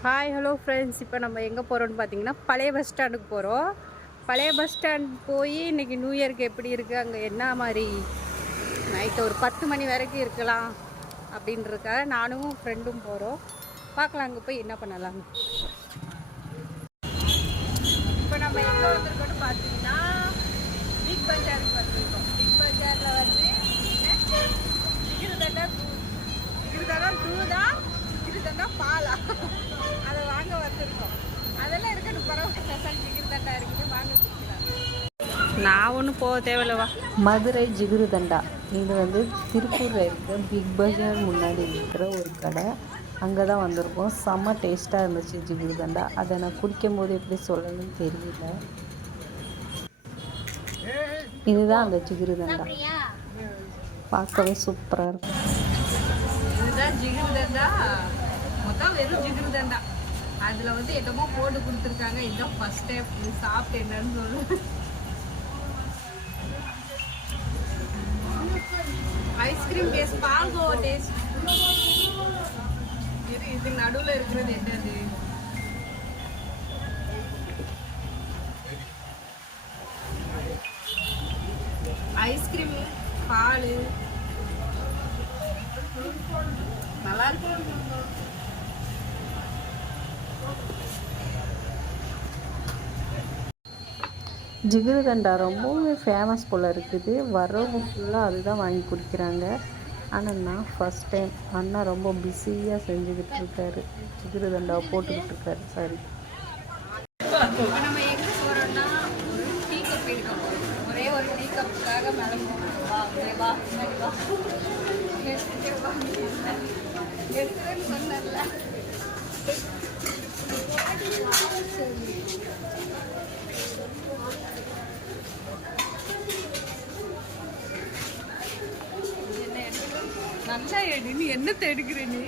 Hi hello friends இப்போ நம்ம எங்கே போகிறோம்னு பார்த்தீங்கன்னா பழைய பஸ் ஸ்டாண்டுக்கு போகிறோம் பழைய பஸ் ஸ்டாண்ட் போய் இன்றைக்கி நியூ இயர்க்கு எப்படி இருக்குது அங்கே என்ன மாதிரி நைட்டு ஒரு பத்து மணி வரைக்கும் இருக்கலாம் அப்படின்றதுக்காக நானும் ஃப்ரெண்டும் போகிறோம் பார்க்கலாம் அங்கே போய் என்ன பண்ணலாம் இப்போ நம்ம எங்கே வந்திருக்கோம்னு பார்த்தீங்கன்னா பிக் பஜாருக்கு வந்திருக்கோம். பிக் பஜாரில் வந்து கிருதண்டா கிருதண்டா தான் கிருதண்டா பாலா. அதை வாங்க வந்திருக்கோம். அதெல்லாம் இருக்கட்டும் பரவாயில்ல. ஸ்பெஷல் கிருதண்டா இருக்குது. வாங்க நான் ஒன்றும் போக தேவையில்லவா? மதுரை ஜிகுருதண்டா இது வந்து திருப்பூரில் இருக்க பிக் பஜார் முன்னாடி இருக்கிற ஒரு கடை. அங்கே தான் வந்திருக்கோம். செம்ம டேஸ்ட்டாக இருந்துச்சு ஜிகுருதண்டா அதை நான் குடிக்கும் போது எப்படி சொல்லணும்னு தெரியல. இதுதான் அந்த ஜிகுருதண்டா பார்க்கவே சூப்பராக இருக்கும் இதுதான் ஜிகிருதண்டா மொத்தம் வெறும் ஜிகிருதண்டா அதில் வந்து என்னமோ போட்டு கொடுத்துருக்காங்க. இதுதான் ஃபர்ஸ்ட் டைம் இது சாப்பிட்டு என்னன்னு சொல்லு. ஐஸ்கிரீம் டேஸ்ட் பால்கோவா டேஸ்ட் இது இது நடுவில் இருக்கிறது என்னது? Ice cream ball. நல்லா இருக்கு? ஜிகிருதண்டா ரொம்பவே ஃபேமஸ் போல் இருக்குது. வரவங்க ஃபுல்லாக அதுதான் வாங்கி குடிக்கிறாங்க. ஆனால் நான் ஃபஸ்ட் டைம் அண்ணா ரொம்ப பிஸியாக செஞ்சுக்கிட்டு இருக்காரு. ஜிகிருதண்டாவை போட்டுக்கிட்டு இருக்காரு. சாரி ஒரே ஒரு டீ கப்புக்காக மேலே வா சொன்னல என்ன எடுக்கணும்? நல்லா எடு நீ என்ன எடுக்கிற நீ?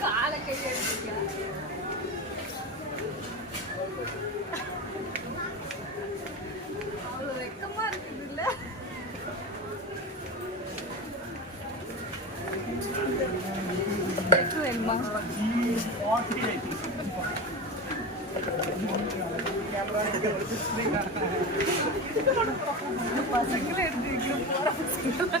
காலை கை எடுத்துக்க. அவ்வளோ வெக்கமா இருக்குது இல்ல வெக்கம் வேணுமா? பசங்களை எடுத்து போற பசங்களை.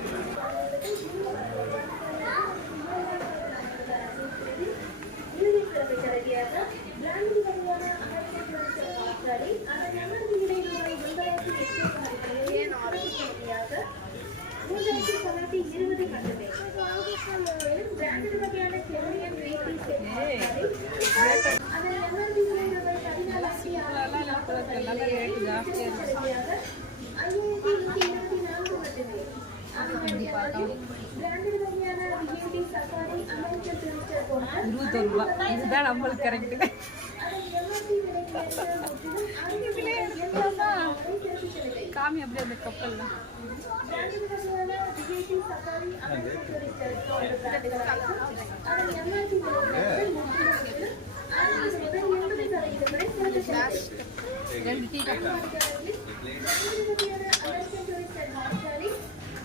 இருபத்தொரு ரூபா இதுதான் நம்மளுக்கு கரெக்டு காமி அப்படியே அந்த கப்பல்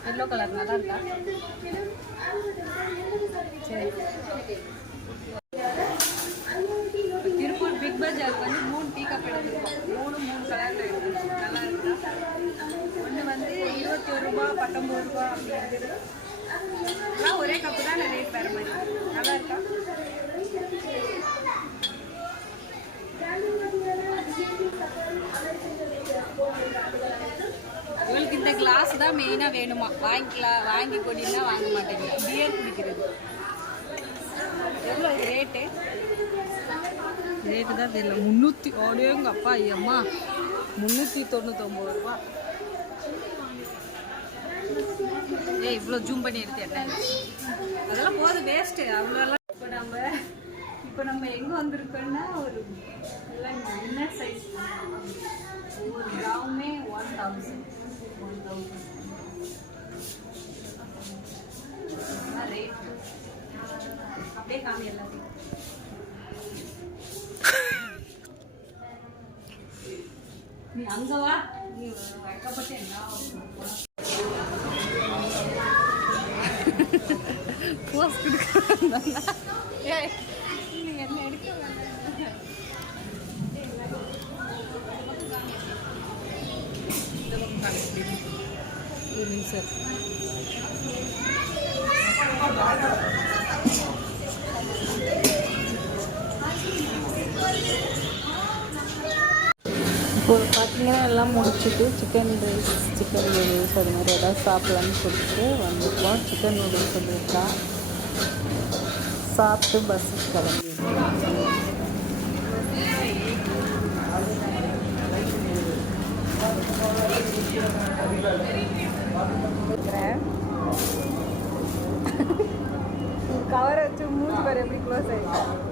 எல்லோ கலர் நல்லா இருக்கா? சரி. திருப்பூர் வந்து மூணு டீ கப் எடுத்துருக்கோம். மூணு மூணு கலரில் எடுத்துருக்கோம் நல்லா இருக்கா? ஒன்று வந்து இருபத்தி ஒரு ரூபா பத்தொம்பது ரூபா அப்படிங்கிறது. எல்லாம் ஒரே கப்பு தான் நான் ரேட் வேறு மாதிரி நல்லா இருக்கா? உங்களுக்கு இந்த கிளாஸ் தான் மெயினாக வேணுமா? வாங்கிக்கலாம் வாங்கி கொடினா வாங்க மாட்டேங்க பியர் குடிக்கிறது. எவ்வளோ ரேட்டு ரேட்டு தான் தெரியல. முந்நூற்றி ஓடியோங்க அப்பா ஐயம்மா முந்நூற்றி தொண்ணூத்தொம்பது ரூபா. ஏ இவ்வளோ ஜூம் பண்ணி எடுத்தேன் அதெல்லாம் போது வேஸ்ட்டு அவ்வளோலாம் இப்போ நம்ம இப்போ நம்ம எங்கே வந்திருக்கோன்னா ஒரு இன்னர் சைஸ் ஒரு கிராமே one thousand one thousand rate அப்படியே காமி எல்லாத்தையும் நீ அங்க வா நீ வைக்கப்பட்டு என்ன ஆகும்? போ போஸ் கொடுக்குறாங்க ஏய் நீ என்ன எடுக்க வேண்டாம் இந்த பக்கம் காமிச்சு. ஒரு நிமிஷம் இப்போ பார்த்தீங்கன்னா எல்லாம் முடிச்சுட்டு சிக்கன் ரைஸ் சிக்கன் நூடுல்ஸ் அது மாதிரி ஏதாவது சாப்பிட்லான்னு சொல்லிட்டு வந்துருக்கோம். சிக்கன் நூடுல்ஸ் சொல்லியிருக்கா சாப்பிட்டு பஸ்ஸுக்கு கிளம்பி. கவரை வச்சு மூச்சு பாரு எப்படி க்ளோஸ் ஆயிடுச்சு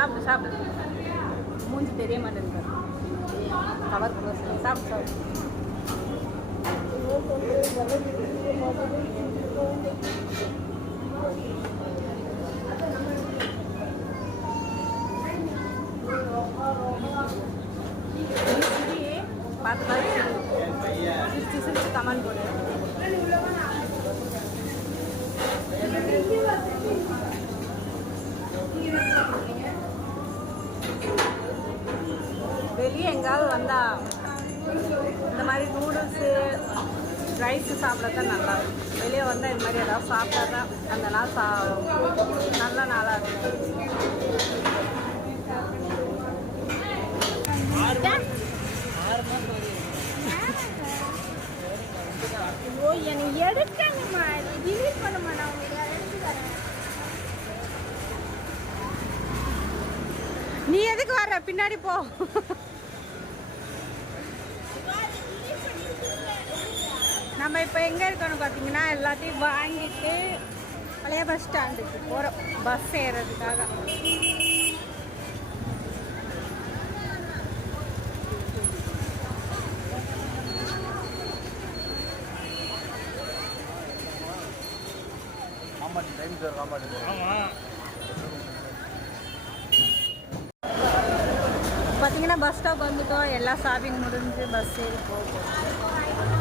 சாப்பிடு சாப்பிடு மூஞ்சி தெரிய மாட்டேங்குது கவர் க்ளோஸ் சாப்பிடு சாப்பிடு பார்த்து பார்த்து சிரிச்சு சிரிச்சு கமெண்ட் போடு வெளியே எங்காவது வந்தா இந்த மாதிரி நூடுல்ஸு ரைஸு சாப்பிட தான் நல்லா இருக்கும். வெளியே வந்தால் இது மாதிரி ஏதாவது சாப்பிட்டா தான் அந்த நாள் சா நல்ல நாளாக இருக்கும். ஓ எனக்கு எடுக்கணுமா டிலீட் பண்ணுமா நான் உங்களுக்கு எடுத்து தரேன் நீ எதுக்கு வர்ற? பின்னாடி போ. நம்ம இப்போ எங்கே இருக்கோம்னு பார்த்தீங்கன்னா எல்லாத்தையும் வாங்கிட்டு பழைய பஸ் ஸ்டாண்டுக்கு போகிறோம் பஸ் ஏறதுக்காக. பார்த்தீங்கன்னா பஸ் ஸ்டாப் வந்துட்டோம். எல்லா ஷாப்பிங் முடிஞ்சு பஸ் ஏறி போகும்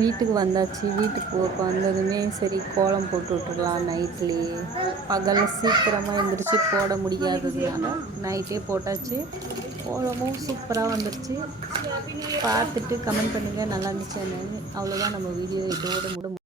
வீட்டுக்கு வந்தாச்சு வீட்டுக்கு வந்ததுமே சரி கோலம் போட்டு விட்டுடலாம் நைட்லேயே. பகலில் சீக்கிரமாக எழுந்திரிச்சு போட முடியாததுனால நைட்டே போட்டாச்சு. கோலமும் சூப்பராக வந்துருச்சு. பார்த்துட்டு கமெண்ட் பண்ணுங்கள் நல்லா இருந்துச்சு அவ்வளோதான் நம்ம வீடியோ இதோட முடியும்